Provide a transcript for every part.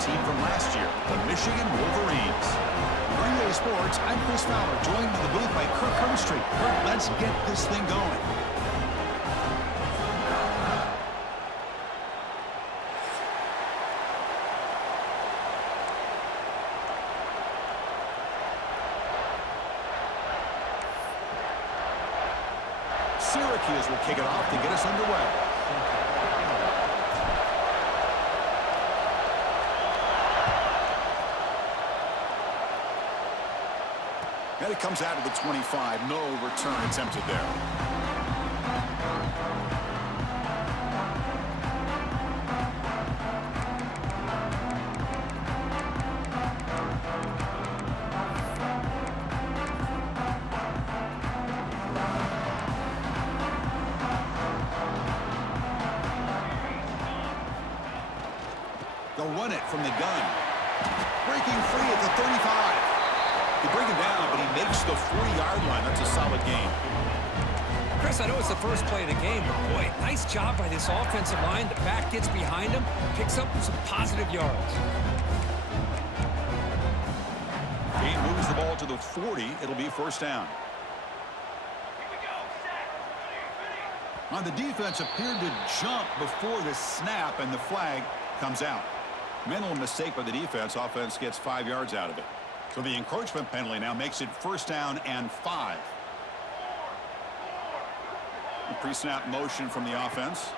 team from last year, the Michigan Wolverines. Green Bay Sports, I'm Chris Fowler, joined in the booth by Kirk Hermstreet. Kirk, let's get this thing going. Syracuse will kick it off to get us underway. And it comes out of the 25. No return attempted there. They'll run it from the gun. Breaking free at the 35. They bring him down, but he makes the 40-yard line. That's a solid game. Chris, I know it's the first play of the game, but boy, nice job by this offensive line. The back gets behind him, picks up some positive yards. Game moves the ball to the 40. It'll be first down. On the defense appeared to jump before the snap, and the flag comes out. Mental mistake by the defense. Offense gets 5 yards out of it. So the encroachment penalty now makes it first down and 5. The pre-snap motion from the offense.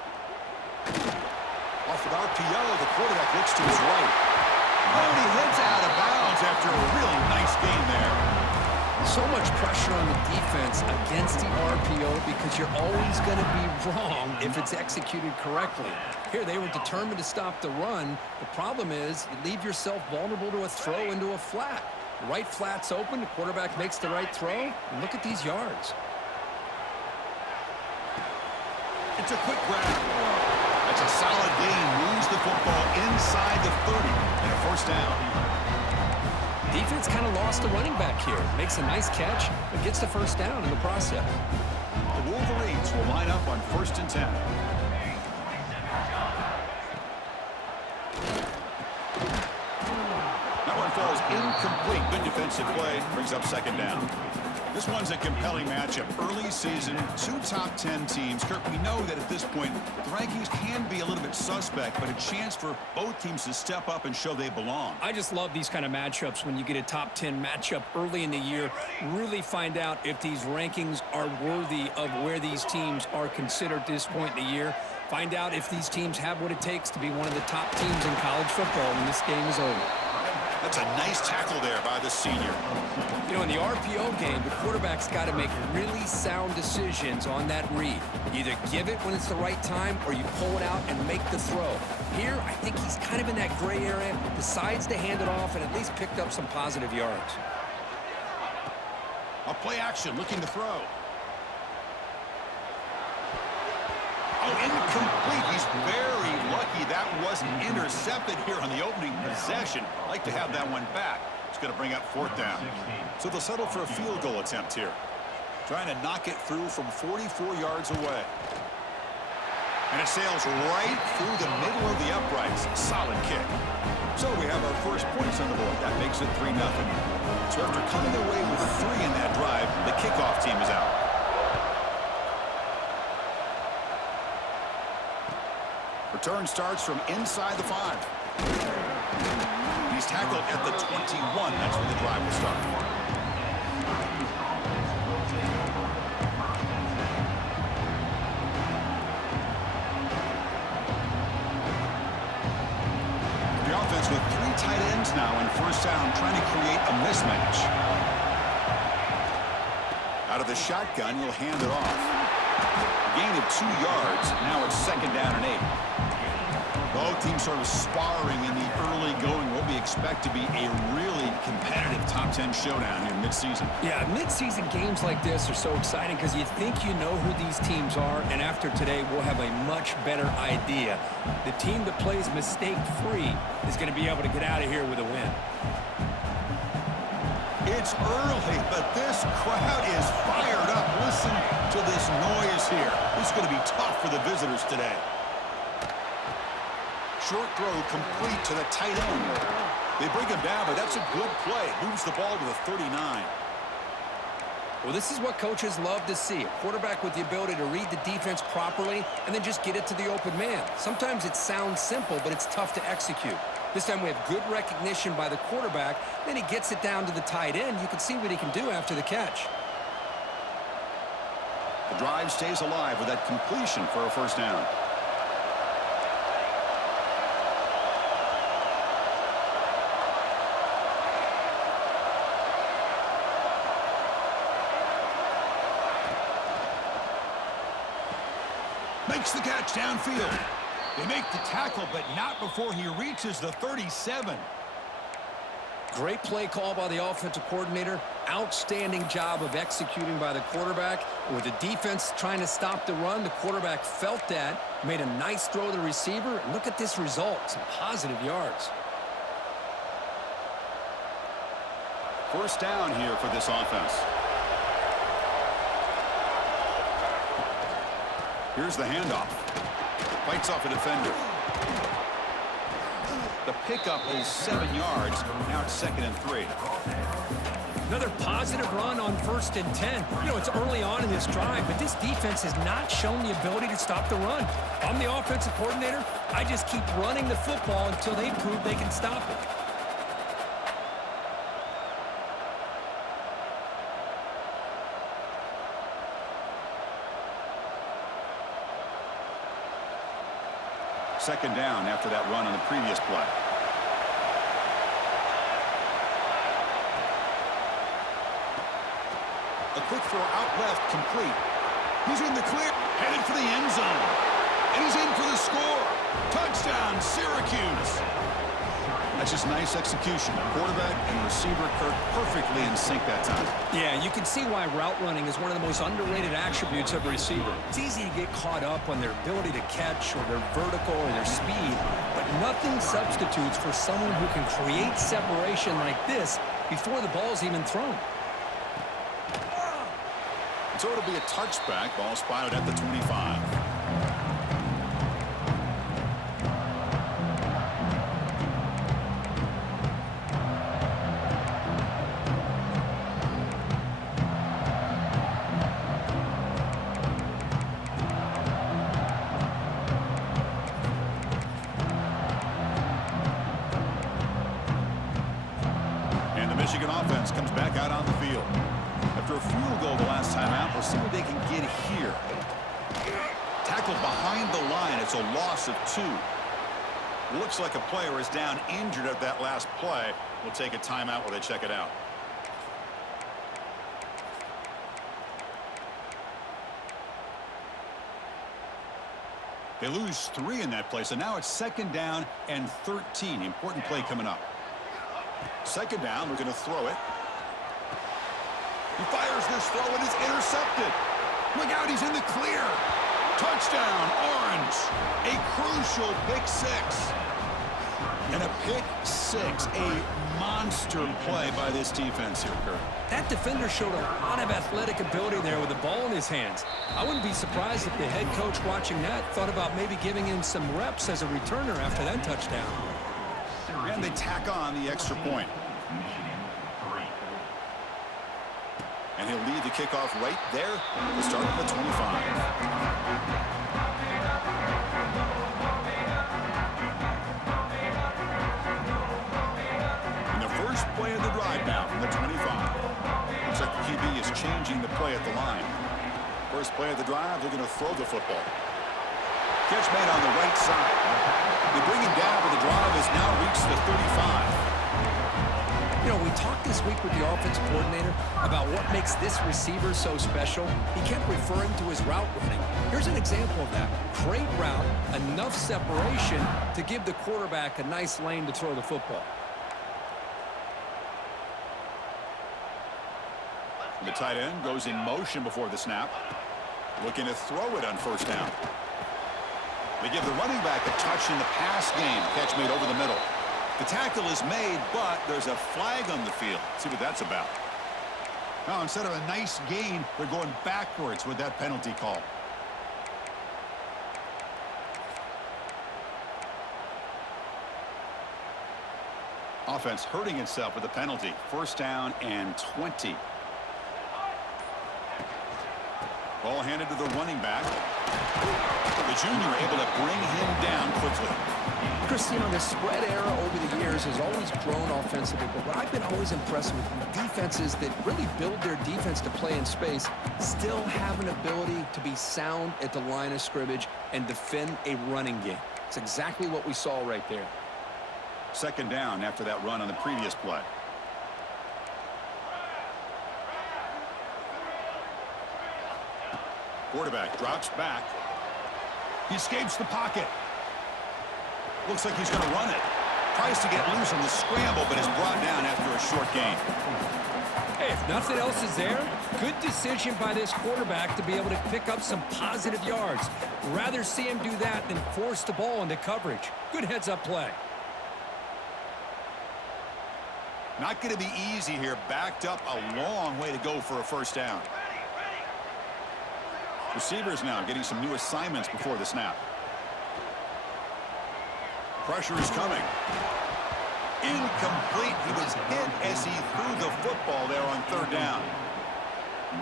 Off with RPO, the quarterback looks to his right. Oh, and he heads out of bounds after a really nice game there. So much pressure on the defense against the RPO because you're always going to be wrong if it's executed correctly. Here, they were determined to stop the run. The problem is you leave yourself vulnerable to a throw into a flat. The right flat's open. The quarterback makes the right throw. And look at these yards. It's a quick grab. That's a solid gain. Moves the football inside the 30 and a first down. Defense kind of lost the running back here. Makes a nice catch, but gets the first down in the process. The Wolverines will line up on 1st and 10. That one falls incomplete. Good defensive play. Brings up 2nd down. This one's a compelling matchup. Early season, 2 top 10 teams. Kirk, we know that at this point, the rankings can be a little bit suspect, but a chance for both teams to step up and show they belong. I just love these kind of matchups when you get a top 10 matchup early in the year. Really find out if these rankings are worthy of where these teams are considered at this point in the year. Find out if these teams have what it takes to be one of the top teams in college football when this game is over. That's a nice tackle there by the senior. You know, in the RPO game, the quarterback's got to make really sound decisions on that read. Either give it when it's the right time or you pull it out and make the throw. Here, I think he's kind of in that gray area, decides to hand it off and at least picked up some positive yards. A play action, looking to throw. Oh, incomplete. He's very lucky that wasn't intercepted here on the opening possession. Like to have that one back. It's going to bring up 4th down. So they'll settle for a field goal attempt here. Trying to knock it through from 44 yards away. And it sails right through the middle of the uprights. Solid kick. So we have our first points on the board. That makes it 3-0. So after coming away with 3 in that drive, the kickoff team is out. Return starts from inside the 5. He's tackled at the 21. That's where the drive will start. The offense with 3 tight ends now in first down, trying to create a mismatch. Out of the shotgun, he'll hand it off. A gain of 2 yards. Now it's 2nd down and 8. Both teams sort of sparring in the early going. What we expect to be a really competitive top 10 showdown here mid-season. Yeah, mid-season games like this are so exciting because you think you know who these teams are, and after today, we'll have a much better idea. The team that plays mistake-free is going to be able to get out of here with a win. It's early, but this crowd is fired up. Listen to this noise here. This is going to be tough for the visitors today. Short throw complete to the tight end. They bring him down, but that's a good play. Moves the ball to the 39. Well, this is what coaches love to see. A quarterback with the ability to read the defense properly and then just get it to the open man. Sometimes it sounds simple, but it's tough to execute. This time we have good recognition by the quarterback. Then he gets it down to the tight end. You can see what he can do after the catch. The drive stays alive with that completion for a first down. Makes the catch downfield. They make the tackle, but not before he reaches the 37. Great play call by the offensive coordinator. Outstanding job of executing by the quarterback. With the defense trying to stop the run, the quarterback felt that, made a nice throw to the receiver, and look at this result, some positive yards. First down here for this offense. Here's the handoff. Fights off a defender. The pickup is 7 yards. Now it's 2nd and 3. Another positive run on 1st and 10. You know, it's early on in this drive, but this defense has not shown the ability to stop the run. If I'm the offensive coordinator, I just keep running the football until they prove they can stop it. Second down after that run on the previous play. A quick throw out left, complete. He's in the clear, headed for the end zone. And he's in for the score. Touchdown, Syracuse. That's just nice execution. Quarterback and receiver Kirk perfectly in sync that time. Yeah, you can see why route running is one of the most underrated attributes of a receiver. It's easy to get caught up on their ability to catch or their vertical or their speed, but nothing substitutes for someone who can create separation like this before the ball's even thrown. So it'll be a touchback. Ball spotted at the 25. Michigan offense comes back out on the field. After a field goal the last time out, we'll see what they can get here. Tackled behind the line. It's a loss of 2. Looks like a player is down injured at that last play. We'll take a timeout while they check it out. They lose 3 in that play, so now it's 2nd down and 13. Important play coming up. 2nd down, we're going to throw it. He fires this throw and it's intercepted. Look out, he's in the clear. Touchdown, Orange. A crucial pick 6. And a pick 6, a monster play by this defense here, Kurt. That defender showed a lot of athletic ability there with the ball in his hands. I wouldn't be surprised if the head coach watching that thought about maybe giving him some reps as a returner after that touchdown. And they tack on the extra point. And he'll lead the kickoff right there to start at the 25. And the first play of the drive now from the 25. Looks like the QB is changing the play at the line. First play of the drive, they're going to throw the football. Catch made on the right side. They bring him down, but the drive has now reached the 35. You know, we talked this week with the offensive coordinator about what makes this receiver so special. He kept referring to his route running. Here's an example of that. Great route, enough separation to give the quarterback a nice lane to throw the football. The tight end goes in motion before the snap. Looking to throw it on first down. They give the running back a touch in the pass game. Catch made over the middle. The tackle is made, but there's a flag on the field. See what that's about. Now, instead of a nice gain, they're going backwards with that penalty call. Offense hurting itself with a penalty. First down and 20. Ball handed to the running back. The junior able to bring him down quickly. Christian, the spread era over the years has always grown offensively, but what I've been always impressed with defenses that really build their defense to play in space still have an ability to be sound at the line of scrimmage and defend a running game. It's exactly what we saw right there. Second down after that run on the previous play. Quarterback drops back. He escapes the pocket. Looks like he's going to run it. Tries to get loose on the scramble, but is brought down after a short gain. Hey, if nothing else is there, good decision by this quarterback to be able to pick up some positive yards. Rather see him do that than force the ball into coverage. Good heads-up play. Not going to be easy here. Backed up a long way to go for a first down. Receivers now getting some new assignments before the snap. Pressure is coming. Incomplete. He was hit as he threw the football there on third down.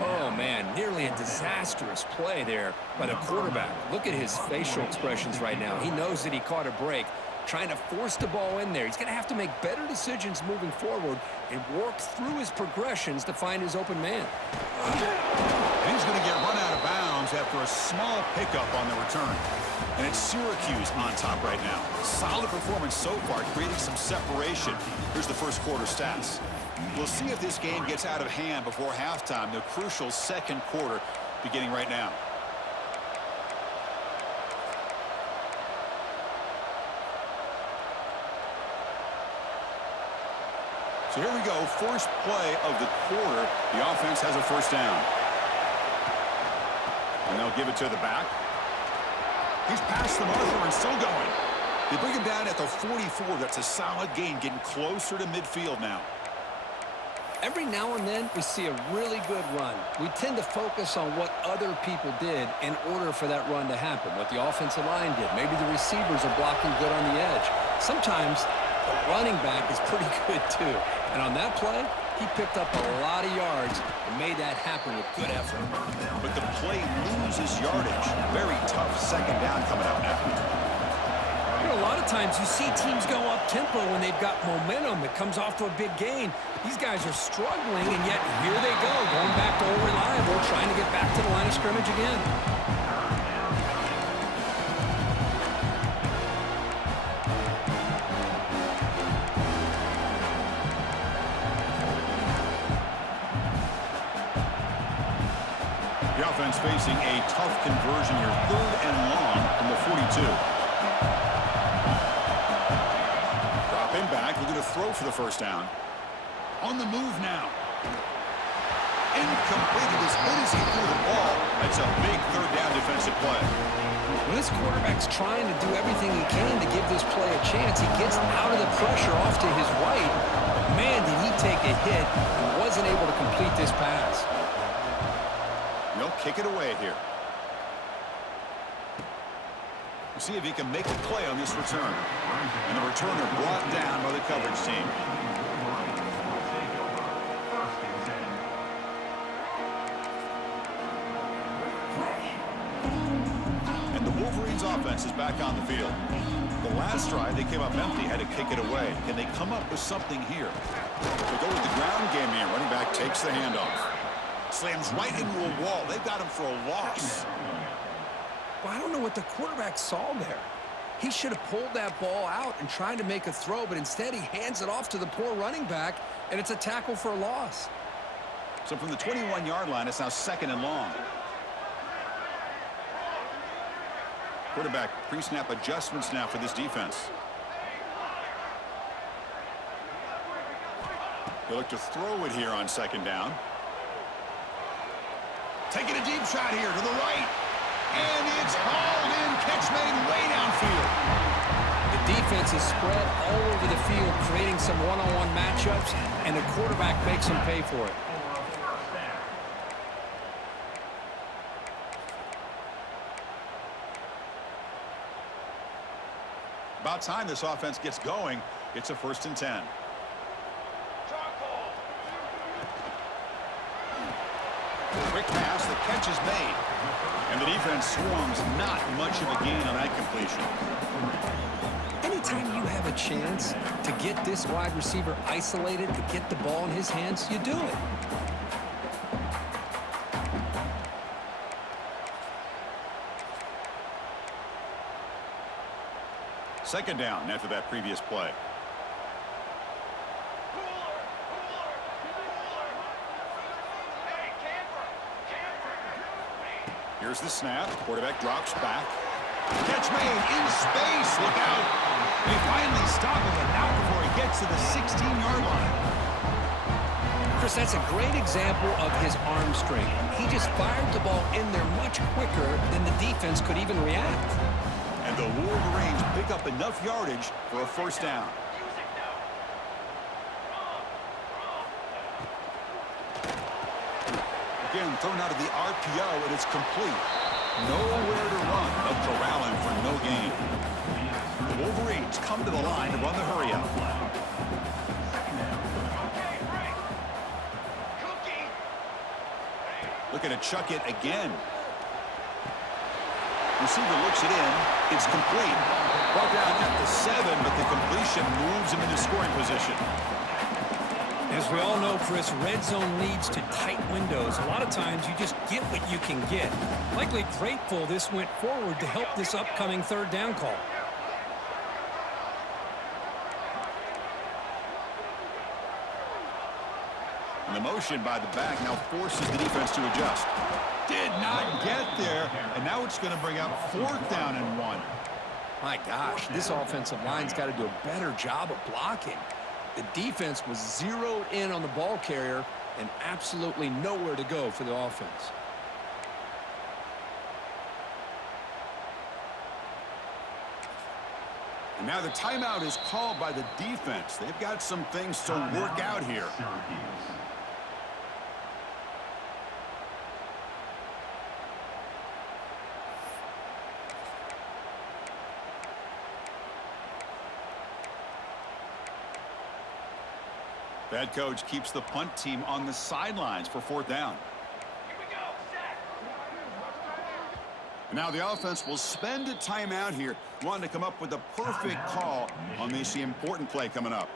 Oh, man, nearly a disastrous play there by the quarterback. Look at his facial expressions right now. He knows that he caught a break, trying to force the ball in there. He's going to have to make better decisions moving forward and work through his progressions to find his open man. And he's going to get run out of bounds after a small pickup on the return. And it's Syracuse on top right now. Solid performance so far, creating some separation. Here's the first quarter stats. We'll see if this game gets out of hand before halftime. The crucial second quarter beginning right now. So here we go, first play of the quarter. The offense has a first down. And they'll give it to the back. He's past the marker and still going. They bring him down at the 44. That's a solid gain, getting closer to midfield now. Every now and then, we see a really good run. We tend to focus on what other people did in order for that run to happen, what the offensive line did. Maybe the receivers are blocking good on the edge. Sometimes the running back is pretty good, too. And on that play, he picked up a lot of yards and made that happen with good effort. But the play loses yardage. Very tough second down coming up now. You know, a lot of times you see teams go up-tempo when they've got momentum that comes off to a big gain. These guys are struggling, and yet here they go, going back to old reliable, trying to get back to the line of scrimmage again. The offense facing a tough conversion here. Third and long from the 42. Dropping back, looking to throw for the first down. On the move now. Incomplete. It was hit as he threw the ball. That's a big third down defensive play. When this quarterback's trying to do everything he can to give this play a chance, he gets out of the pressure off to his right. But man, did he take a hit and wasn't able to complete this pass. They'll kick it away here. We'll see if he can make a play on this return. And the returner brought down by the coverage team. And the Wolverines offense is back on the field. The last drive, they came up empty, had to kick it away. Can they come up with something here? They go with the ground game here. Running back takes the handoff. Slams right into a wall. They've got him for a loss. Well, I don't know what the quarterback saw there. He should have pulled that ball out and tried to make a throw, but instead he hands it off to the poor running back, and it's a tackle for a loss. So from the 21-yard line, it's now second and long. Quarterback pre-snap adjustments now for this defense. They look to throw it here on second down. Taking a deep shot here to the right. And it's hauled in. Catch made way downfield. The defense is spread all over the field, creating some one-on-one matchups, and the quarterback makes them pay for it. About time this offense gets going. It's a 1st and 10. Quick pass, the catch is made. And the defense swarms, not much of a gain on that completion. Anytime you have a chance to get this wide receiver isolated, to get the ball in his hands, you do it. Second down after that previous play. Here's the snap. Quarterback drops back. Catch made in space. Look out. They finally stop him, but not before he gets to the 16-yard line. Chris, that's a great example of his arm strength. He just fired the ball in there much quicker than the defense could even react. And the Wolverines pick up enough yardage for a first down. Again, thrown out of the RPO, and it's complete. Nowhere to run, but corralling for no gain. The Wolverines come to the line to run the hurry up. Looking to chuck it again. Receiver looks it in. It's complete. Brought down at the 7, but the completion moves him into scoring position. As we all know, Chris, red zone leads to tight windows. A lot of times you just get what you can get. Likely grateful this went forward to help this upcoming third down call. And the motion by the back now forces the defense to adjust. Did not get there, and now it's going to bring up fourth down and 1. My gosh, this offensive line's got to do a better job of blocking. The defense was zeroed in on the ball carrier and absolutely nowhere to go for the offense. And now the timeout is called by the defense. They've got some things to work out here. The head coach keeps the punt team on the sidelines for fourth down. And now the offense will spend a timeout here, wanting to come up with a perfect call on this important play coming up.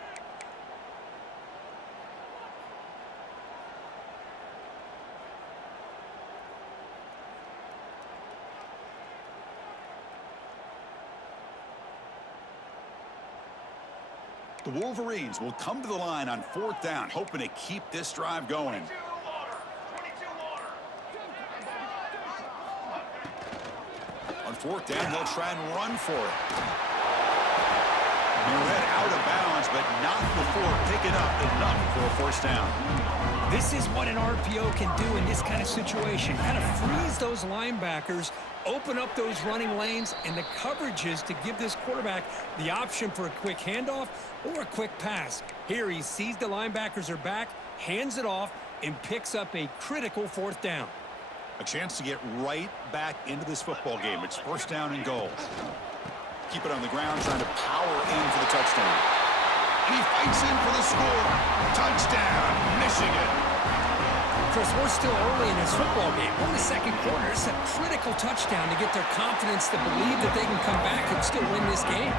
The Wolverines will come to the line on fourth down, hoping to keep this drive going. On fourth down, they'll try and run for it. He'll head out of bounds, but not before picking up enough for a first down. This is what an RPO can do in this kind of situation. Kind of freeze those linebackers, open up those running lanes and the coverages to give this quarterback the option for a quick handoff or a quick pass. Here he sees the linebackers are back, hands it off, and picks up a critical fourth down. A chance to get right back into this football game. It's first down and goal. Keep it on the ground, trying to power in for the touchdown. And he fights in for the score. Touchdown, Michigan. Chris, we're still early in this football game. We're in the second quarter. It's a critical touchdown to get their confidence to believe that they can come back and still win this game.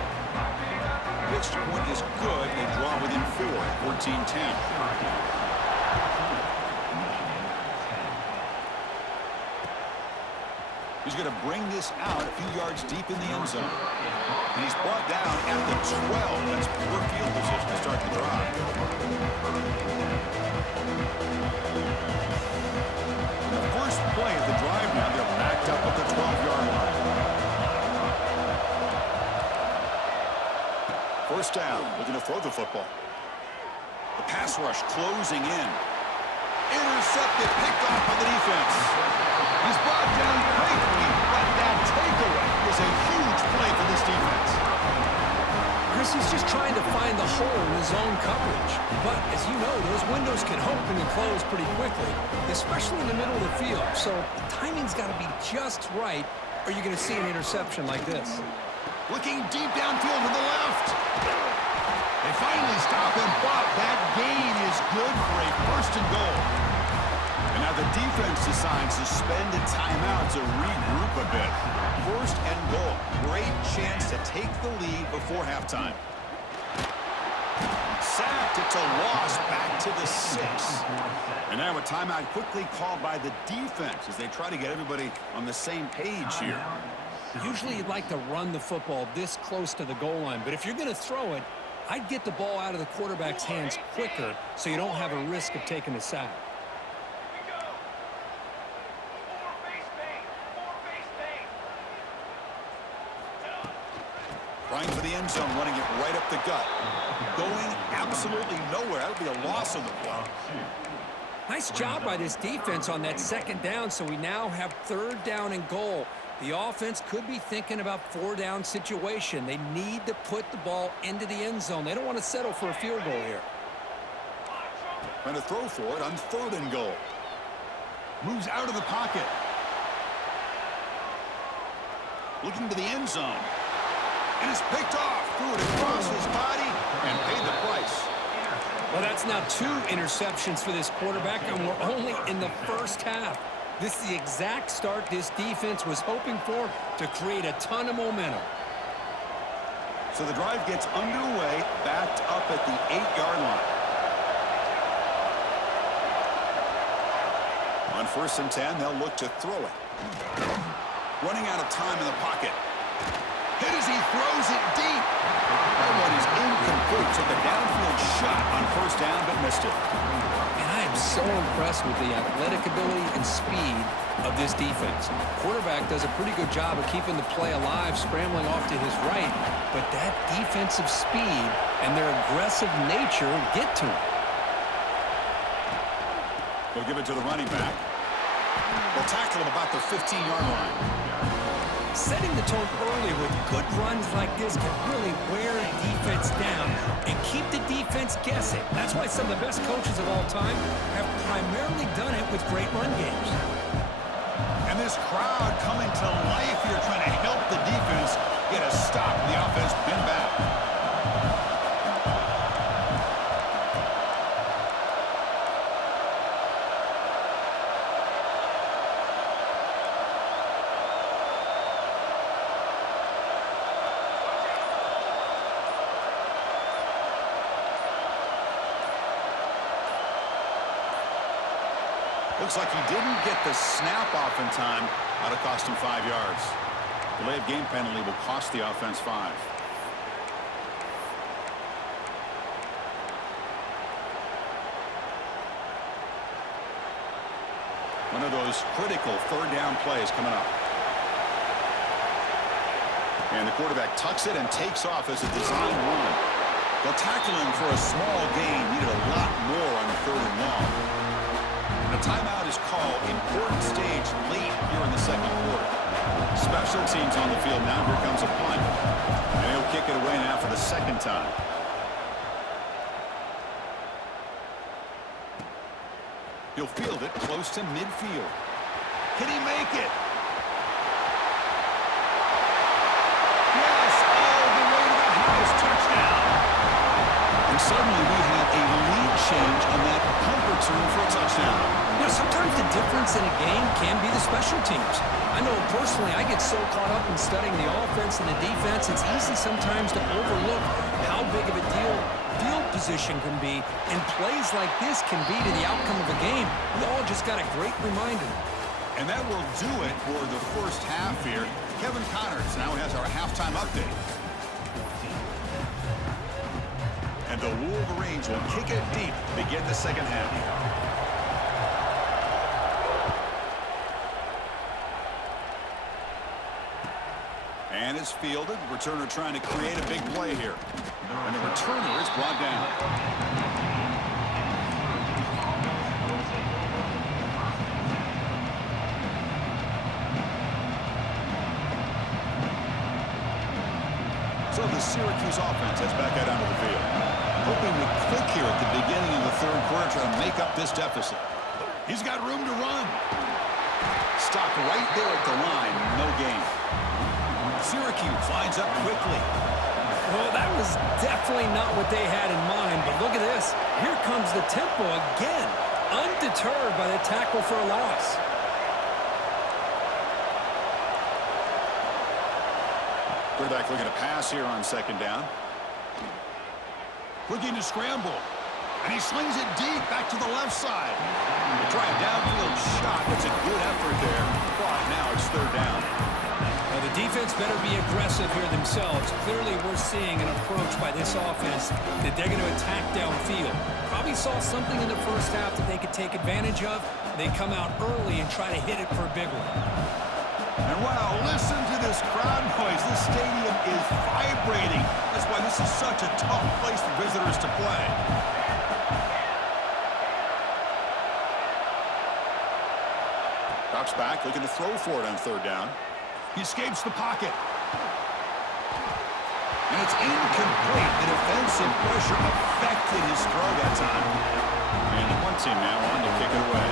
Extra point is good. They draw within 4, 14-10. He's going to bring this out a few yards deep in the end zone. And he's brought down at the 12. That's poor field position to start the drive. The first play of the drive now, they're backed up at the 12-yard line. First down, looking to throw the football. The pass rush closing in. Intercepted, picked off by the defense. He's brought down quickly, but that takeaway is a huge play for this defense. Chris, he's just trying to find the hole in his own coverage. But as you know, those windows can open and close pretty quickly, especially in the middle of the field. So the timing's got to be just right, or you're going to see an interception like this. Looking deep downfield to the left. They finally stop him, but that gain is good for a first and goal. And Now the defense decides to spend a timeout to regroup a bit. First and goal. Great chance to take the lead before halftime. Sacked. It's a loss back to the 6. And now a timeout quickly called by the defense as they try to get everybody on the same page here. Usually you'd like to run the football this close to the goal line, but if you're going to throw it, I'd get the ball out of the quarterback's hands quicker so you don't have a risk of taking a sack. Trying for the end zone, running it right up the gut. Going absolutely nowhere. That would be a loss on the play. Nice job by this defense on that second down, so we now have third down and goal. The offense could be thinking about four-down situation. They need to put the ball into the end zone. They don't want to settle for a field goal here. Trying to throw for it on third and goal. Moves out of the pocket. Looking to the end zone. And it's picked off. Threw it across his body and paid the price. Well, that's now 2 interceptions for this quarterback, and we're only in the first half. This is the exact start this defense was hoping for to create a ton of momentum. So the drive gets underway, backed up at the 8-yard line. On 1st and 10, they'll look to throw it. Running out of time in the pocket. Hit as he throws it deep. That one is incomplete. Took a downfield shot on 1st down, but missed it. And I am so impressed with the athletic ability and speed of this defense. Quarterback does a pretty good job of keeping the play alive, scrambling off to his right, but that defensive speed and their aggressive nature get to him. They'll give it to the running back. They'll tackle him about the 15-yard line. Setting the tone early with good runs like this can really wear a defense down and keep the defense guessing. That's why some of the best coaches of all time have primarily done it with great run games. And this crowd coming to life here, trying to help the defense get a stop. The offense pinned back. Looks like he didn't get the snap off in time. That'll cost him 5 yards. Delay of game penalty will cost the offense 5. One of those critical third down plays coming up. And the quarterback tucks it and takes off as a design run. They'll tackle him for a small gain. Needed a lot more on the 3rd and long. A timeout is called. Important stage late here in the second quarter. Special teams on the field now. Here comes a punt. And he'll kick it away now for the second time. He'll field it close to midfield. Can he make it? Yes, all the way to the house. Touchdown. And suddenly we have a lead change on that punt return for a touchdown. You know, sometimes the difference in a game can be the special teams. I know personally I get so caught up in studying the offense and the defense, it's easy sometimes to overlook how big of a deal field position can be, and plays like this can be to the outcome of a game. We all just got a great reminder. And that will do it for the first half here. Kevin Connors now has our halftime update. And the Wolverines will kick it deep to begin the second half. And it's fielded. Returner trying to create a big play here. And the returner is brought down. So the Syracuse offense heads back out onto the field. Hoping to click here at the beginning of the third quarter, trying to make up this deficit. He's got room to run. Stopped right there at the line. No gain. Syracuse lines up quickly. Well, that was definitely not what they had in mind, but look at this. Here comes the tempo again. undeterred by the tackle for a loss. Quarterback looking to pass here on second down. Looking to scramble. And he slings it deep back to the left side. They try a downfield shot. That's a good effort there. But now it's third down. Well, the defense better be aggressive here themselves. Clearly, we're seeing an approach by this offense that they're going to attack downfield. Probably saw something in the first half that they could take advantage of. They come out early and try to hit it for a big one. And wow, listen to this crowd noise. This stadium is vibrating. That's why this is such a tough place for visitors to play. Drops back, looking to throw for it on third down. He escapes the pocket. And it's incomplete. The defensive pressure affected his throw that time. And the punt team now on to kick it away.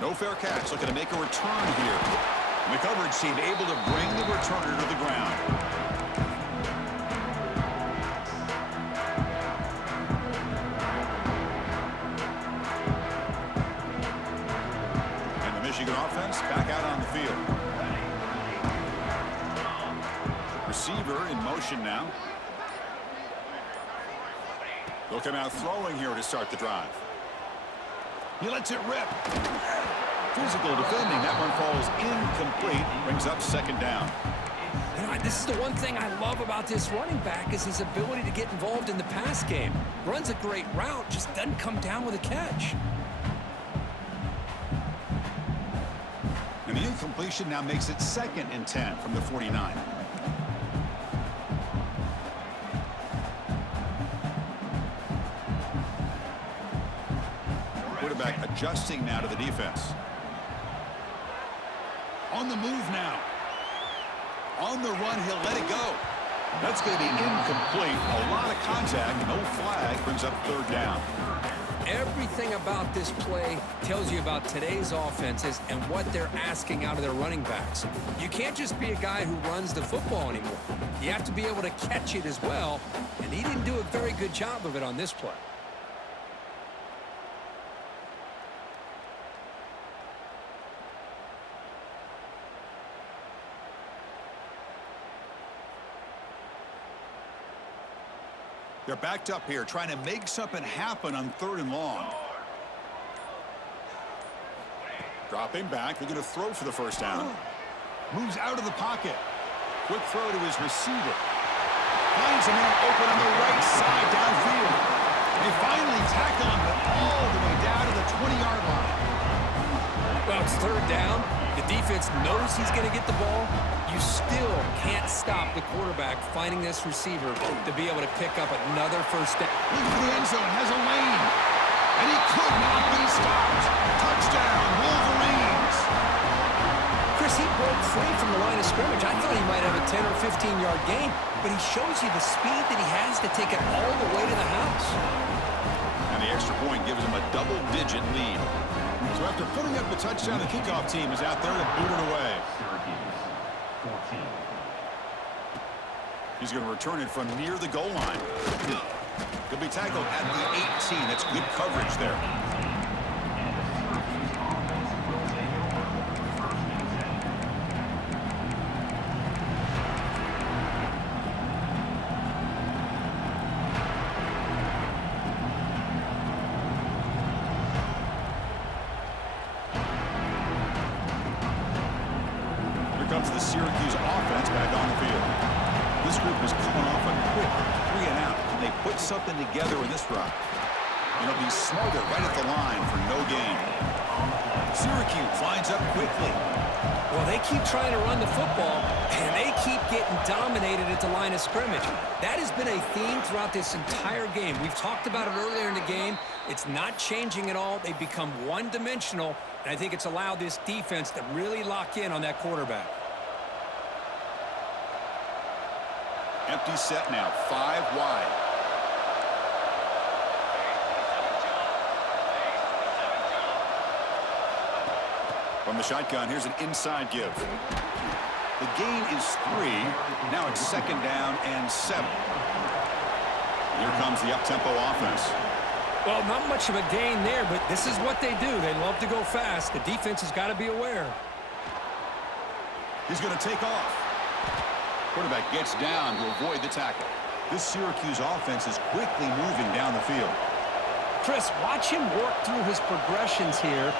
No fair catch, looking to make a return here. And the coverage team able to bring the returner to the ground. And the Michigan offense back out on the field. Receiver in motion now. They'll come out throwing here to start the drive. He lets it rip. Physical defending. That one falls incomplete. Brings up second down. You know, this is the one thing I love about this running back is his ability to get involved in the pass game. Runs a great route, just doesn't come down with a catch. And the incompletion now makes it 2nd and 10 from the 49. Quarterback adjusting now to the defense. On the move now. On the run, he'll let it go. That's going to be incomplete. A lot of contact, no flag, brings up third down. Everything about this play tells you about today's offenses and what they're asking out of their running backs. You can't just be a guy who runs the football anymore. You have to be able to catch it as well, and he didn't do a very good job of it on this play. They're backed up here, trying to make something happen on third and long. Dropping back, they're going to throw for the first down. Moves out of the pocket. Quick throw to his receiver. Finds a man open on the right side downfield. They finally tackle him, but all the way down to the 20-yard line. Well, it's third down. The defense knows he's going to get the ball. You still can't stop the quarterback finding this receiver to be able to pick up another first down. Looking for the end zone, has a lane. And he could not be stopped. Touchdown, Wolverines. Chris, he broke free from the line of scrimmage. I thought he might have a 10 or 15-yard gain, but he shows you the speed that he has to take it all the way to the house. And the extra point gives him a double-digit lead. So after putting up the touchdown, the kickoff team is out there to boot it away. He's going to return it from near the goal line. He'll be tackled at the 18. That's good coverage there. Here comes the Syracuse offense back on the field. This group is coming off a quick 3 and out. Can they put something together in this run? And it'll be smarter right at the line for no gain. Syracuse lines up quickly. Well, they keep trying to run the football, and they keep getting dominated at the line of scrimmage. That has been a theme throughout this entire game. We've talked about it earlier in the game. It's not changing at all. They've become one-dimensional, and I think it's allowed this defense to really lock in on that quarterback. Empty set now, 5 wide. From the shotgun, here's an inside give. The gain is 3. Now it's 2nd down and 7. Here comes the up-tempo offense. Well, not much of a gain there, but this is what they do. They love to go fast. The defense has got to be aware. He's going to take off. Quarterback gets down to avoid the tackle. This Syracuse offense is quickly moving down the field. Chris, watch him work through his progressions here.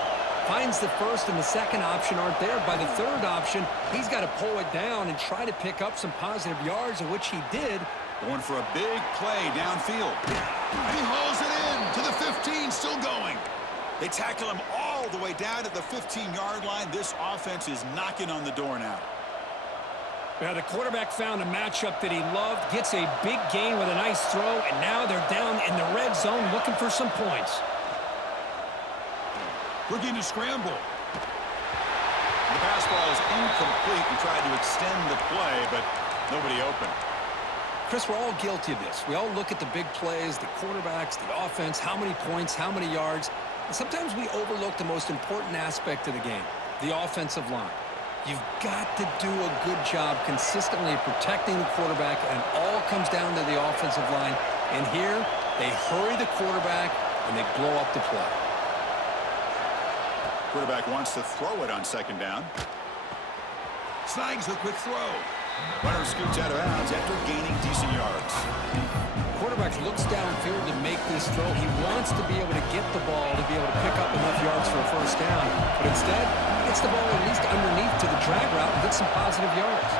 Finds the first and the second option aren't there. By the third option, he's got to pull it down and try to pick up some positive yards, of which he did. Going for a big play downfield. He hauls it in to the 15, still going. They tackle him all the way down to the 15-yard line. This offense is knocking on the door now. Now, the quarterback found a matchup that he loved, gets a big gain with a nice throw, and now they're down in the red zone looking for some points. Looking to scramble. The pass ball is incomplete. He tried to extend the play, but nobody open. Chris, we're all guilty of this. We all look at the big plays, the quarterbacks, the offense, how many points, how many yards. And sometimes we overlook the most important aspect of the game, the offensive line. You've got to do a good job consistently protecting the quarterback, and it all comes down to the offensive line. And here, they hurry the quarterback, and they blow up the play. Quarterback wants to throw it on 2nd down. Snags a quick throw. Runner scoots out of bounds after gaining decent yards. Quarterback looks downfield to make this throw. He wants to be able to get the ball to be able to pick up enough yards for a first down. But instead, he gets the ball at least underneath to the drag route and gets some positive yards.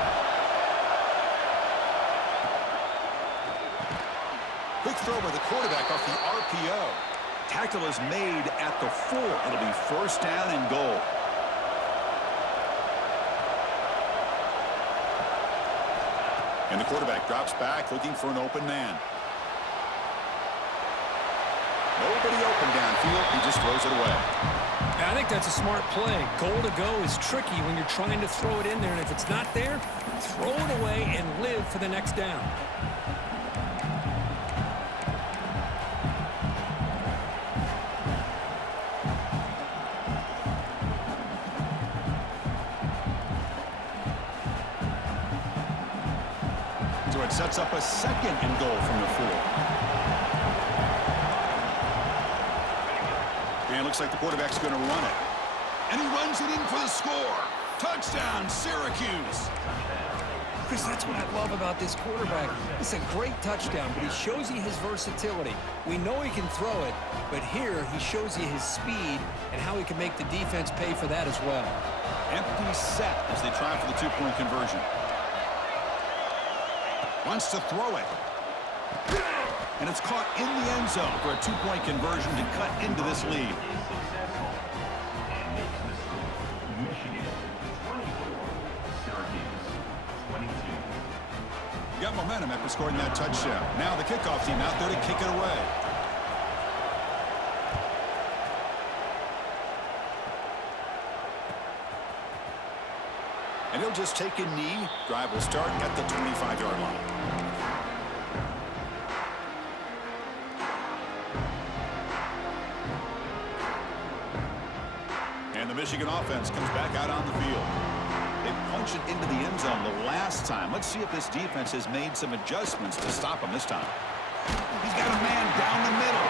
Quick throw by the quarterback off the RPO. Tackle is made at the 4. It'll be 1st down and goal. And the quarterback drops back looking for an open man. Nobody open downfield. He just throws it away. I think that's a smart play. Goal to go is tricky when you're trying to throw it in there. And if it's not there, throw it away and live for the next down. So it sets up a 2nd and goal from the 4. And it looks like the quarterback's going to run it. And he runs it in for the score. Touchdown, Syracuse. Chris, that's what I love about this quarterback. It's a great touchdown, but he shows you his versatility. We know he can throw it, but here he shows you his speed and how he can make the defense pay for that as well. Empty set as they try for the 2-point conversion. Wants to throw it. And it's caught in the end zone for a 2-point conversion to cut into this lead. Got momentum after scoring that touchdown. Now the kickoff team out there to kick it away. And he'll just take a knee. Drive will start at the 25-yard line. And the Michigan offense comes back out on the field. They punch it into the end zone the last time. Let's see if this defense has made some adjustments to stop him this time. He's got a man down the middle.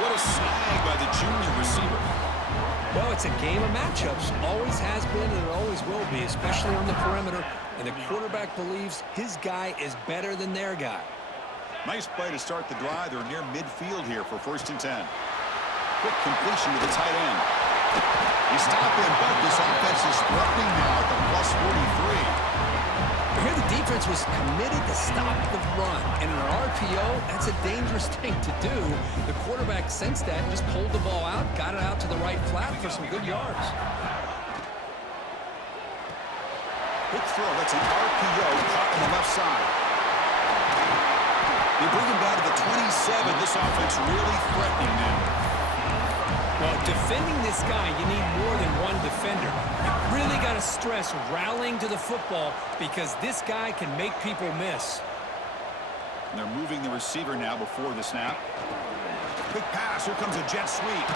What a snag by the junior receiver. Well, it's a game of matchups. Always has been and it always will be, especially on the perimeter. And the quarterback believes his guy is better than their guy. Nice play to start the drive. They're near midfield here for 1st and 10. Quick completion to the tight end. He stopped him, but this offense is threatening now at the +43. Here the defense was committed to stop the run. And in an RPO, that's a dangerous thing to do. The quarterback sensed that and just pulled the ball out, got it out to the right flat for some good yards. Quick throw. That's an RPO caught on the left side. They bring him down to the 27. This offense really threatening now. Well, defending this guy, you need more than one defender. You really got to stress rallying to the football because this guy can make people miss. And they're moving the receiver now before the snap. Quick pass. Here comes a jet sweep.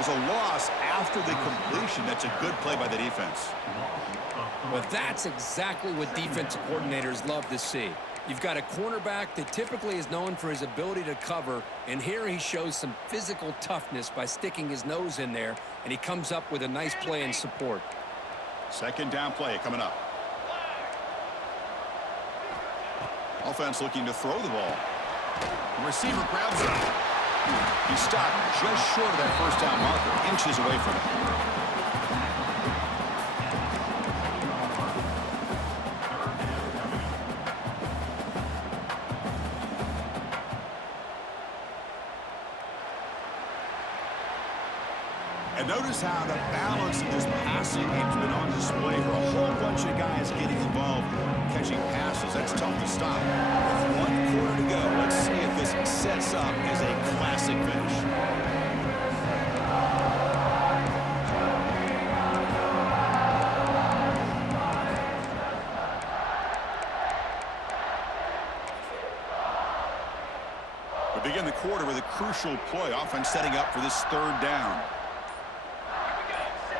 There's a loss after the completion. That's a good play by the defense. Well, that's exactly what defensive coordinators love to see. You've got a cornerback that typically is known for his ability to cover, and here he shows some physical toughness by sticking his nose in there, and he comes up with a nice play in support. Second down play coming up. Offense looking to throw the ball. The receiver grabs it. He stopped just short of that first down marker, inches away from it. And notice how the balance of this passing game has been on display here. A whole bunch of guys getting involved, catching passes. That's tough to stop. With 1 quarter to go, let's see if this sets up as a classic finish. We begin the quarter with a crucial play. Offense setting up for this third down.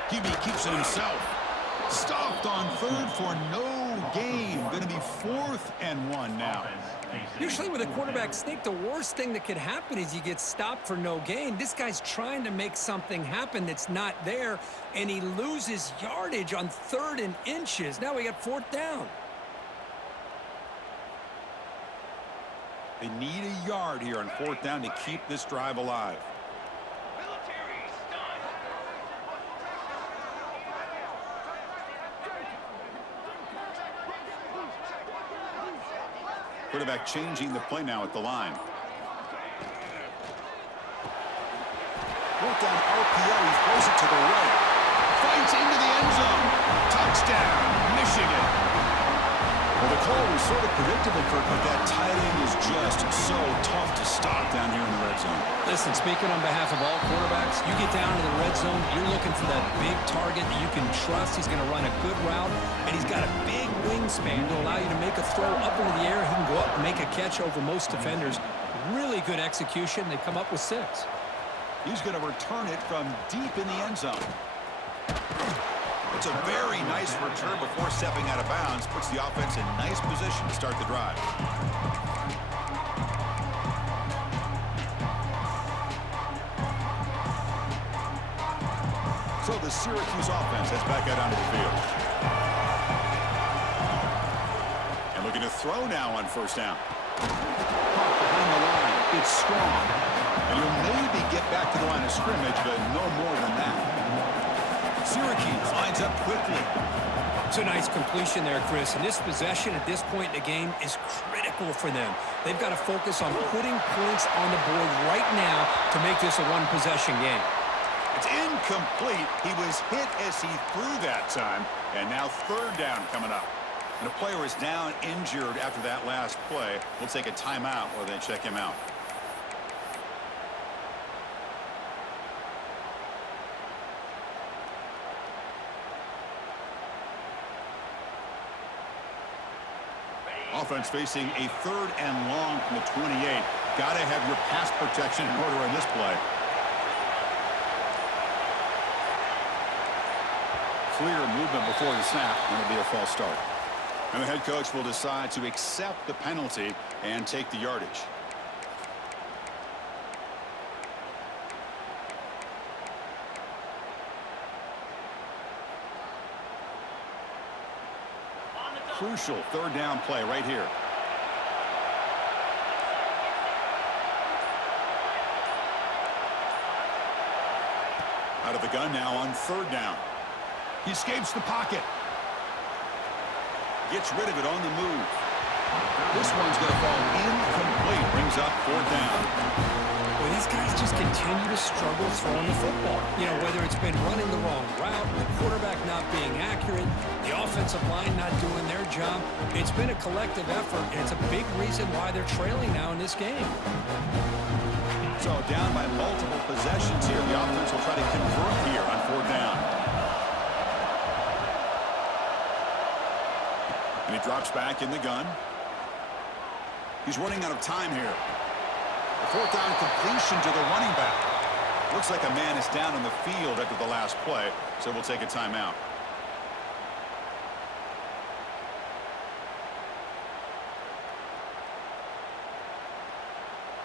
QB keeps it himself. Stopped on third for no gain. Going to be 4th and 1 now. Usually with a quarterback sneak, the worst thing that could happen is you get stopped for no gain. This guy's trying to make something happen that's not there, and he loses yardage on 3rd and inches. Now we got 4th down. They need a yard here on 4th down to keep this drive alive. Quarterback changing the play now at the line. 4th down RPO. He throws it to the right. Fights into the end zone. Touchdown, Michigan. Well, the call was sort of predictable, Kirk, but that tight end is just so tough to stop down here in the red zone. Listen, speaking on behalf of all quarterbacks, you get down to the red zone, you're looking for that big target that you can trust. He's going to run a good route, and he's got a big wingspan to allow you to make a throw up into the air. He can go up and make a catch over most defenders. Really good execution. They come up with 6. He's going to return it from deep in the end zone. It's a very nice return before stepping out of bounds. Puts the offense in nice position to start the drive. So the Syracuse offense heads back out onto the field. And looking to throw now on 1st down. Caught behind the line. It's strong. And he'll maybe get back to the line of scrimmage, but no more than that. Syracuse lines up quickly. It's a nice completion there, Chris. And this possession at this point in the game is critical for them. They've got to focus on putting points on the board right now to make this a one-possession game. It's incomplete. He was hit as he threw that time. And now 3rd down coming up. And a player is down injured after that last play. We'll take a timeout while they check him out. Offense facing a 3rd and long from the 28. Got to have your pass protection in order in this play. Clear movement before the snap, and it'll be a false start. And the head coach will decide to accept the penalty and take the yardage. Crucial 3rd down play right here. Out of the gun now on 3rd down. He escapes the pocket. Gets rid of it on the move. This one's going to fall incomplete. Brings up 4th down. Well, these guys just continue to struggle throwing the football. You know, whether it's been running the wrong route, the quarterback not being accurate, the offensive line not doing their job. It's been a collective effort, and it's a big reason why they're trailing now in this game. So down by multiple possessions here. The offense will try to convert here on 4th down. And he drops back in the gun. He's running out of time here. The 4th down completion to the running back. Looks like a man is down in the field after the last play, so we'll take a timeout.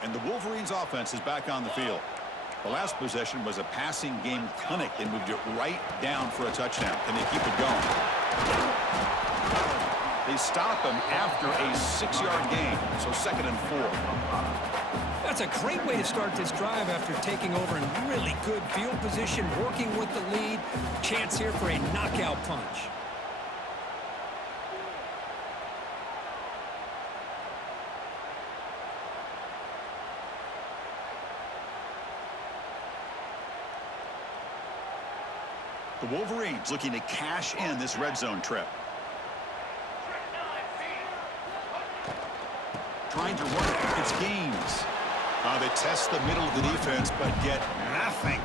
And the Wolverines offense is back on the field. The last possession was a passing game clinic. They moved it right down for a touchdown. Can they keep it going? They stop him after a 6-yard gain, so 2nd and 4. That's a great way to start this drive after taking over in really good field position, working with the lead. Chance here for a knockout punch. The Wolverines looking to cash in this red zone trip. Trying to run its gains. They test the middle of the defense, but get nothing.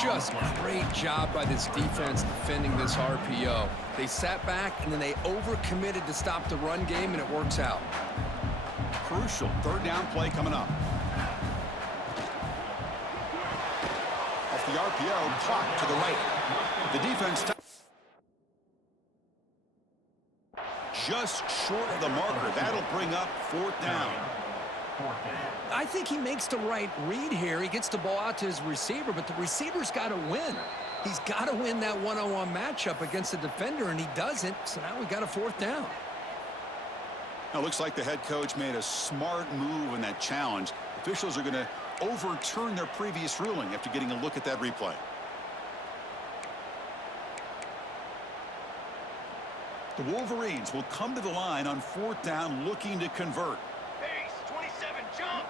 Just great job by this defense defending this RPO. They sat back, and then they overcommitted to stop the run game, and it works out. Crucial 3rd down play coming up. Off the RPO, clock to the right. The defense just short of the marker. That'll bring up 4th down. I think he makes the right read here. He gets the ball out to his receiver, but the receiver's got to win. He's got to win that one-on-one matchup against the defender, and he doesn't, so now we got a 4th down. Now, looks like the head coach made a smart move in that challenge. Officials are going to overturn their previous ruling after getting a look at that replay. The Wolverines will come to the line on 4th down looking to convert. Pace, 27, jump!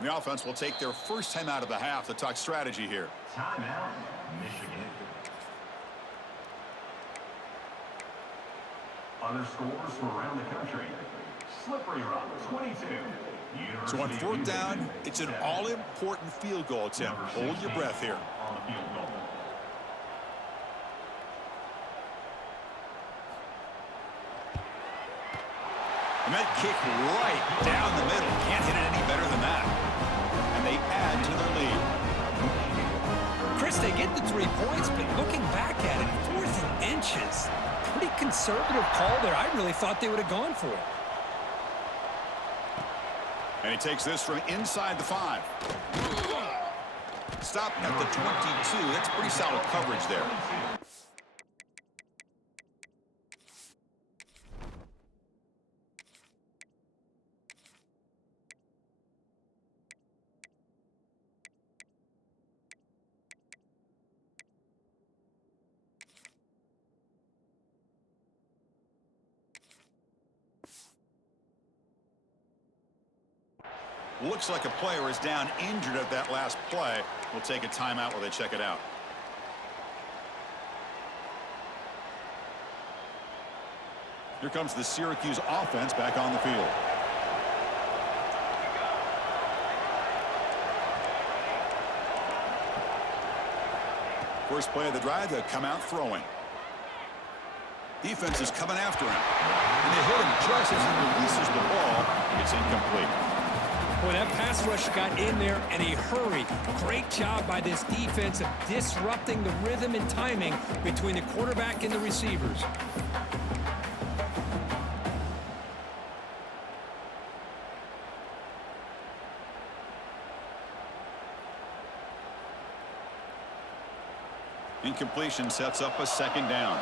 The offense will take their first time out of the half to talk strategy here. Timeout, Michigan. Other scores from around the country. Slippery Rock, 22. So on 4th down, it's an all-important field goal attempt. Hold your breath here. On the field goal. And that kick right down the middle. Can't hit it any better than that. And they add to their lead. Chris, they get the 3 points, but looking back at it, 4th and inches. Pretty conservative call there. I really thought they would have gone for it. And he takes this from inside the 5. Stop at the 22. That's pretty solid coverage there. Looks like a player is down injured at that last play. We'll take a timeout while they check it out. Here comes the Syracuse offense back on the field. First play of the drive, they come out throwing. Defense is coming after him. And they hit him just as he releases the ball. It's incomplete. Boy, that pass rush got in there in a hurry. Great job by this defense of disrupting the rhythm and timing between the quarterback and the receivers. Incompletion sets up a 2nd down.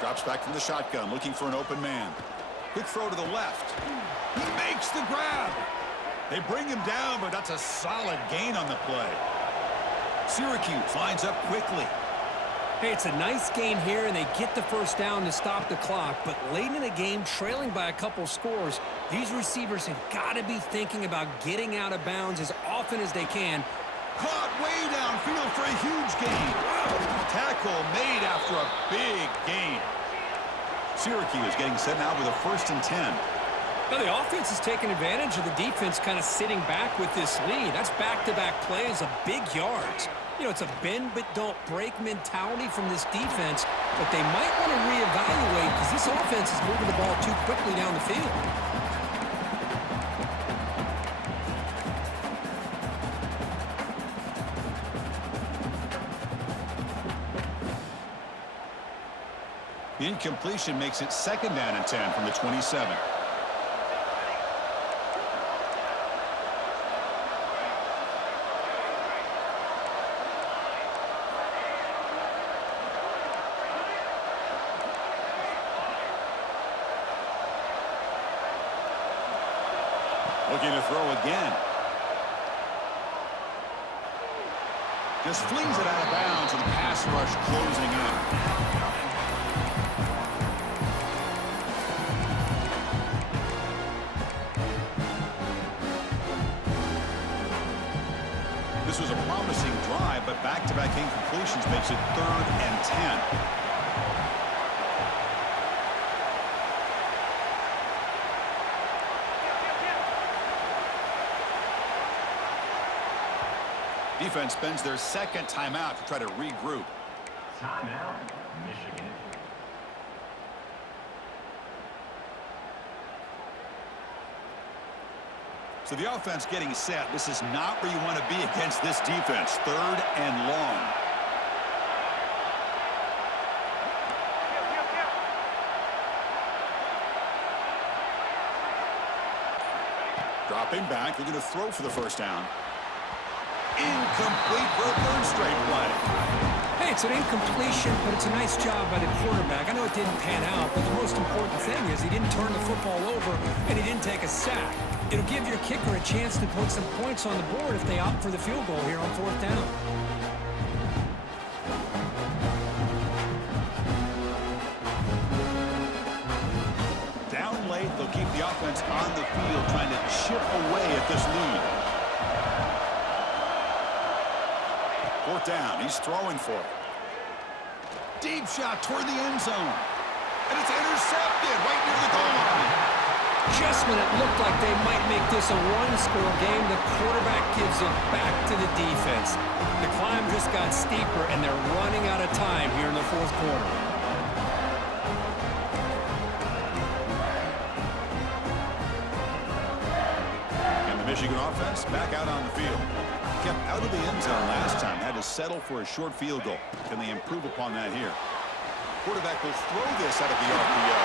Drops back from the shotgun, looking for an open man. Quick throw to the left. He makes the grab. They bring him down, but that's a solid gain on the play. Syracuse lines up quickly. Hey, it's a nice gain here, and they get the 1st down to stop the clock. But late in the game, trailing by a couple scores, these receivers have got to be thinking about getting out of bounds as often as they can. Caught way downfield for a huge gain. Tackle made after a big gain. Syracuse getting set now with a 1st and 10. Now the offense is taking advantage of the defense kind of sitting back with this lead. That's back-to-back plays of big yards. You know, it's a bend but don't break mentality from this defense, but they might want to reevaluate because this offense is moving the ball too quickly down the field. The incompletion makes it 2nd down and 10 from the 27. Looking to throw again. Just flings it out of bounds and the pass rush closing in. This was a promising drive, but back-to-back incompletions makes it 3rd and 10. Defense spends their 2nd timeout to try to regroup. Timeout, Michigan. So the offense getting set. This is not where you want to be against this defense. 3rd and long. Dropping back. They're going to throw for the 1st down. Incomplete for a 3rd straight play. Hey, it's an incompletion, but it's a nice job by the quarterback. I know it didn't pan out, but the most important thing is he didn't turn the football over and he didn't take a sack. It'll give your kicker a chance to put some points on the board if they opt for the field goal here on 4th down. Down late, they'll keep the offense on the field trying to chip away at this lead. 4th down, he's throwing for it. Deep shot toward the end zone. And it's intercepted right near the goal line. Just when it looked like they might make this a one-score game, the quarterback gives it back to the defense. The climb just got steeper, and they're running out of time here in the 4th quarter. And the Michigan offense back out on the field. Kept out of the end zone last time. Had to settle for a short field goal. Can they improve upon that here? Quarterback will throw this out of the RPO.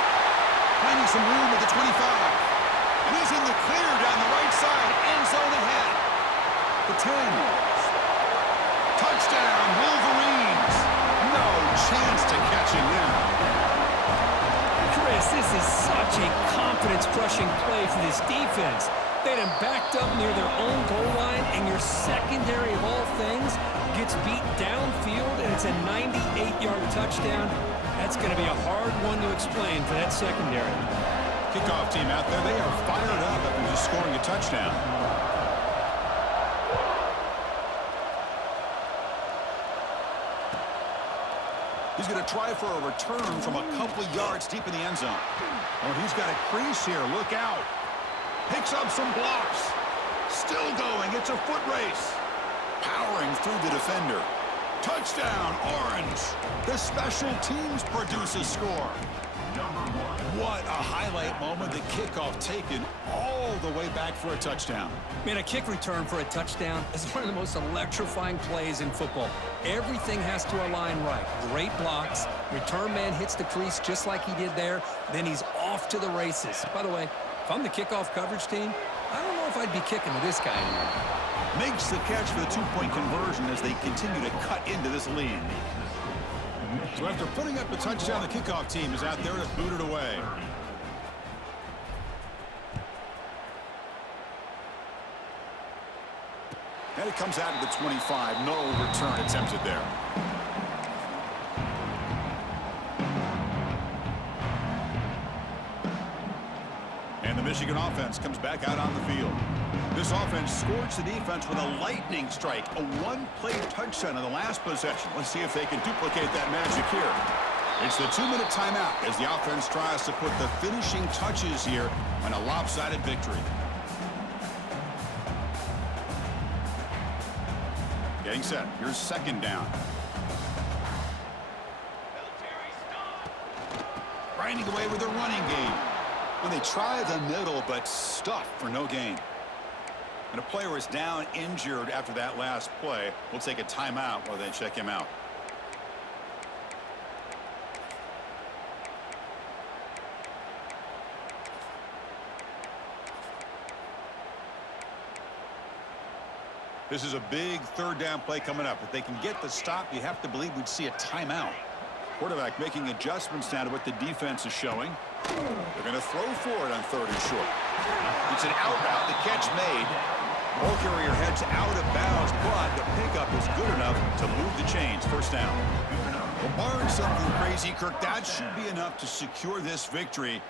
Finding some room at the 25. And he's in the clear down the right side. End zone ahead. The 10. Touchdown, Wolverines. No chance to catch him now. Chris, this is such a confidence-crushing play for this defense. They had him backed up near their own goal line, and your secondary of all things gets beat downfield, and it's a 98-yard touchdown. That's going to be a hard one to explain for that secondary. Kickoff team out there, they are fired up after just scoring a touchdown. He's going to try for a return from a couple of yards deep in the end zone. Oh, he's got a crease here. Look out. Picks up some blocks. Still going. It's a foot race. Powering through the defender. Touchdown, Orange. The special teams produce a score. What a highlight moment. The kickoff taken all the way back for a touchdown. Man, a kick return for a touchdown is one of the most electrifying plays in football. Everything has to align right. Great blocks. Return man hits the crease just like he did there. Then he's off to the races. By the way, if I'm the kickoff coverage team, I don't know if I'd be kicking to this guy anymore. Makes the catch for the two-point conversion as they continue to cut into this lead. So after putting up the touchdown, the kickoff team is out there to boot it away. And it comes out to the 25. No return attempted there. And the Michigan offense comes back out on the field. This offense scorched the defense with a lightning strike, a one-play touchdown in the last possession. Let's see if they can duplicate that magic here. It's the 2-minute timeout as the offense tries to put the finishing touches here on a lopsided victory. Yeah, Getting set. Here's second down. Grinding away with a running game. When they try the middle, but stuff for no gain. And a player is down injured after that last play. We'll take a timeout while they check him out. This is a big third down play coming up. If they can get the stop, you have to believe we'd see a timeout. Quarterback making adjustments now to what the defense is showing. They're going to throw for it on third and short. It's an out route. The catch made. Ball carrier heads out of bounds, but the pickup is good enough to move the chains. First down. Well, barring something crazy, Kirk, that should be enough to secure this victory.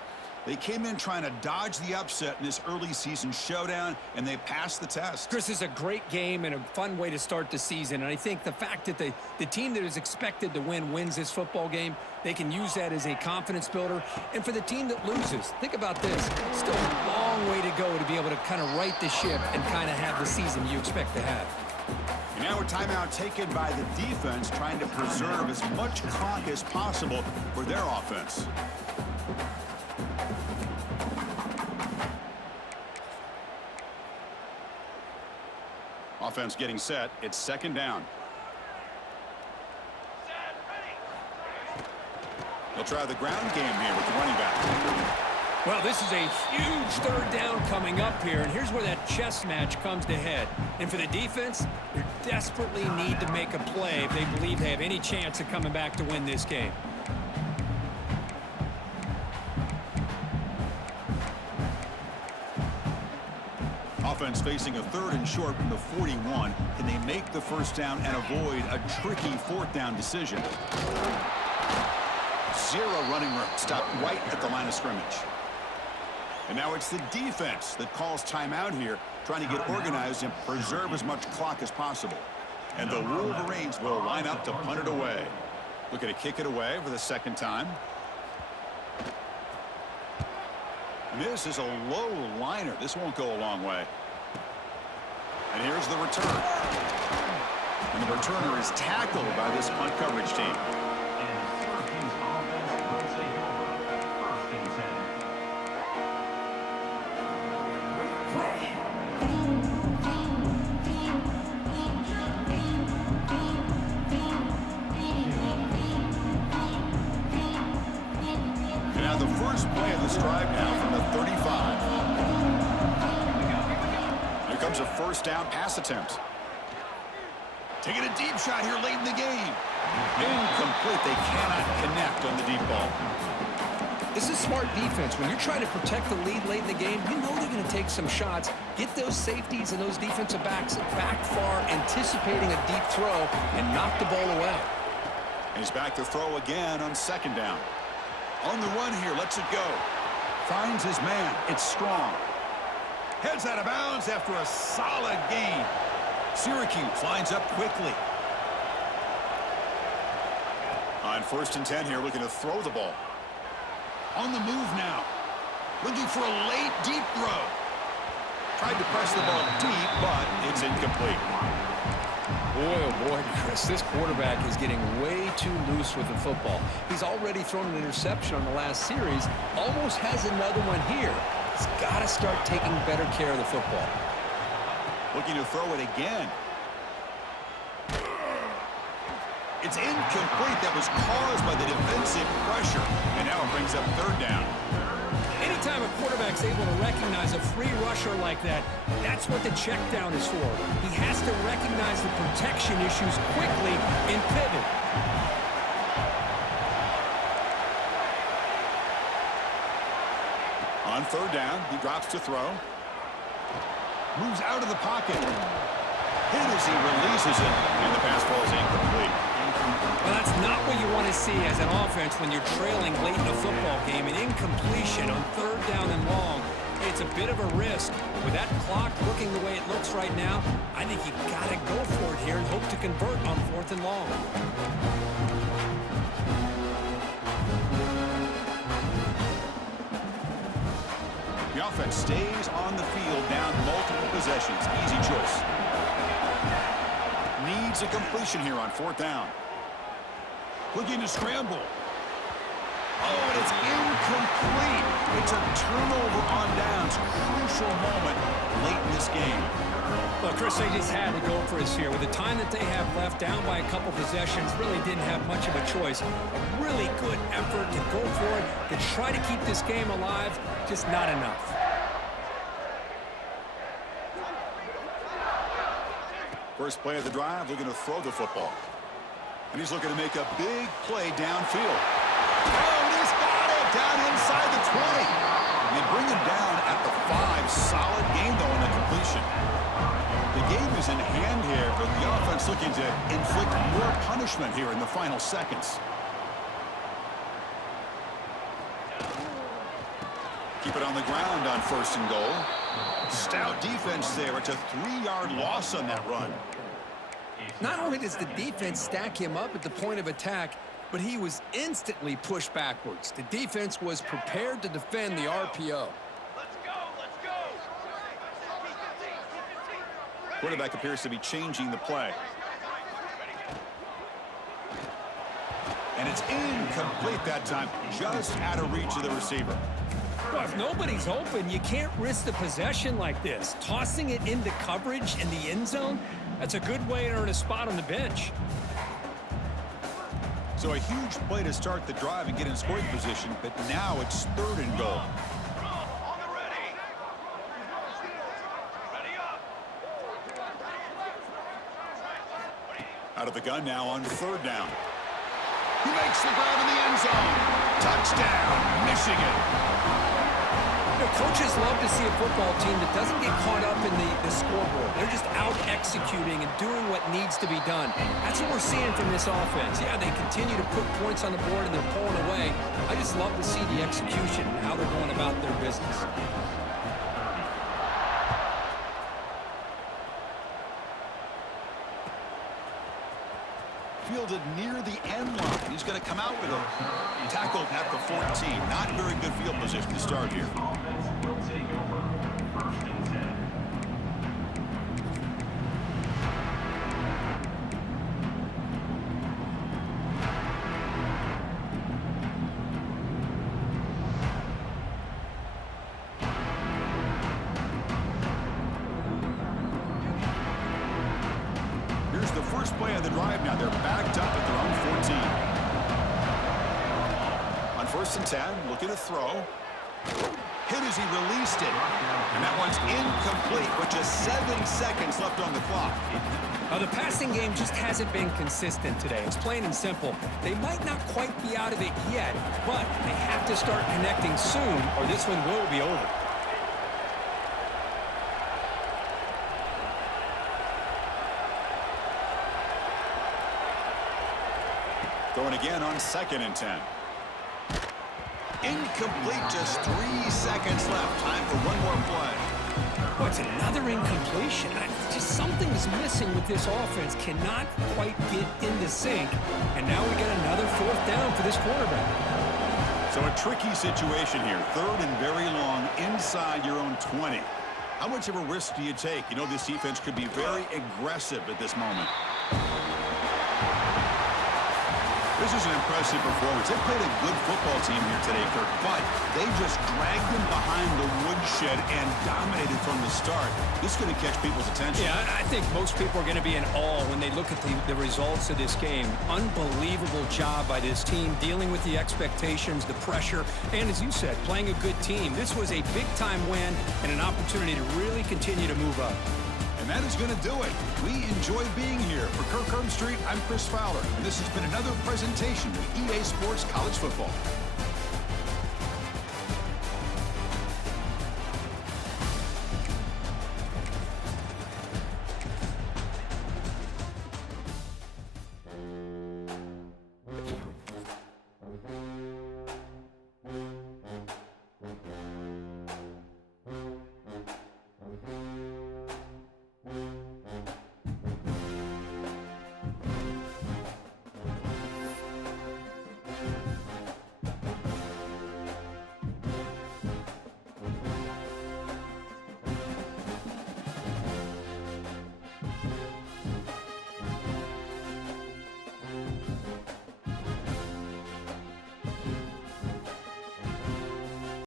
They came in trying to dodge the upset in this early season showdown, and they passed the test. Chris, is a great game and a fun way to start the season. And I think the fact that the team that is expected to win wins this football game, they can use that as a confidence builder. And for the team that loses, think about this. Still a long way to go to be able to kind of right the ship and kind of have the season you expect to have. And now a timeout taken by the defense, trying to preserve as much clock as possible for their offense. Offense getting set. It's second down. They'll try the ground game here with the running back. Well, this is a huge third down coming up here, and here's where that chess match comes to head. And for the defense, they desperately need to make a play if they believe they have any chance of coming back to win this game. Offense facing a third and short from the 41. Can they make the first down and avoid a tricky fourth down decision? Zero running room. Stopped right at the line of scrimmage. And now it's the defense that calls timeout here, trying to get organized and preserve as much clock as possible. And the Wolverines will line up to punt it away. Looking to kick it away for the second time. And this is a low liner. This won't go a long way. And here's the return. And the returner is tackled by this punt coverage team. And now the first play of this drive now from the 35. Here comes a first down pass attempt. Taking a deep shot here late in the game. Incomplete. They cannot connect on the deep ball. This is smart defense. When you're trying to protect the lead late in the game, you know they're going to take some shots. Get those safeties and those defensive backs back far, anticipating a deep throw, and knock the ball away. And he's back to throw again on second down. On the run here, lets it go. Finds his man. It's strong. Heads out of bounds after a solid gain. Syracuse lines up quickly. On first and 10 here, looking to throw the ball. On the move now. Looking for a late, deep throw. Tried to press the ball deep, but it's incomplete. Boy, oh boy, Chris, this quarterback is getting way too loose with the football. He's already thrown an interception on the last series. Almost has another one here. He's got to start taking better care of the football. Looking to throw it again. It's incomplete. That was caused by the defensive pressure. And now it brings up third down. Anytime a quarterback's able to recognize a free rusher like that, that's what the check down is for. He has to recognize the protection issues quickly and pivot. On third down, he drops to throw. Moves out of the pocket. Hit as he releases it, and the pass ball is incomplete. Well, that's not what you want to see as an offense when you're trailing late in a football game. An incompletion on third down and long, it's a bit of a risk. With that clock looking the way it looks right now, I think you got to go for it here and hope to convert on fourth and long. The offense stays on the field, down multiple possessions. Easy choice. Needs It's a completion here on 4th down. Looking to scramble. Oh, and it's incomplete. It's a turnover on downs. Crucial moment late in this game. Well, Chris, they just had to go for us here. With the time that they have left, down by a couple possessions, really didn't have much of a choice. A really good effort to go for it, to try to keep this game alive, just not enough. First play of the drive, looking to throw the football. And he's looking to make a big play downfield. Oh, and he's got it down inside the 20. And they bring him down at the 5. Solid gain, though, on the completion. The game is in hand here, but the offense looking to inflict more punishment here in the final seconds. Keep it on the ground on 1st and goal. Stout defense there. It's a 3-yard loss on that run. Not only does the defense stack him up at the point of attack, but he was instantly pushed backwards. The defense was prepared to defend the RPO. Quarterback appears to be changing the play. And it's incomplete that time, just out of reach of the receiver. Well, if nobody's open, you can't risk the possession like this. Tossing it into coverage in the end zone, that's a good way to earn a spot on the bench. So a huge play to start the drive and get in scoring position, but now it's 3rd and goal. Out of the gun now on 3rd down. He makes the grab in the end zone. Touchdown, Michigan. You know, coaches love to see a football team that doesn't get caught up in the scoreboard. They're just out executing and doing what needs to be done. That's what we're seeing from this offense. Yeah, they continue to put points on the board and they're pulling away. I just love to see the execution and how they're going about their business. Fielded near the end line. He's going to come out with a tackle at the 14. Not very good field position to start here. Here's the first play of the drive now. They're backed up at their own 14. On 1st and 10, looking to throw. Hit as he released it. And that one's incomplete with just 7 seconds left on the clock. Now, the passing game just hasn't been consistent today. It's plain and simple. They might not quite be out of it yet, but they have to start connecting soon or this one will be over. Throwing again on 2nd and 10. Incomplete, just 3 seconds left. Time for one more play. Oh, it's another incompletion. Just something is missing with this offense. Cannot quite get into sync. And now we get another 4th down for this quarterback. So a tricky situation here. 3rd and very long inside your own 20. How much of a risk do you take? You know, this defense could be very aggressive at this moment. This is an impressive performance. They played a good football team here today, Kirk, but they just dragged them behind the woodshed and dominated from the start. This is going to catch people's attention. Yeah, I think most people are going to be in awe when they look at the results of this game. Unbelievable job by this team, dealing with the expectations, the pressure, and as you said, playing a good team. This was a big-time win and an opportunity to really continue to move up. And that is going to do it. We enjoyed being here. For Kirk Street, I'm Chris Fowler, and this has been another presentation of EA Sports College Football.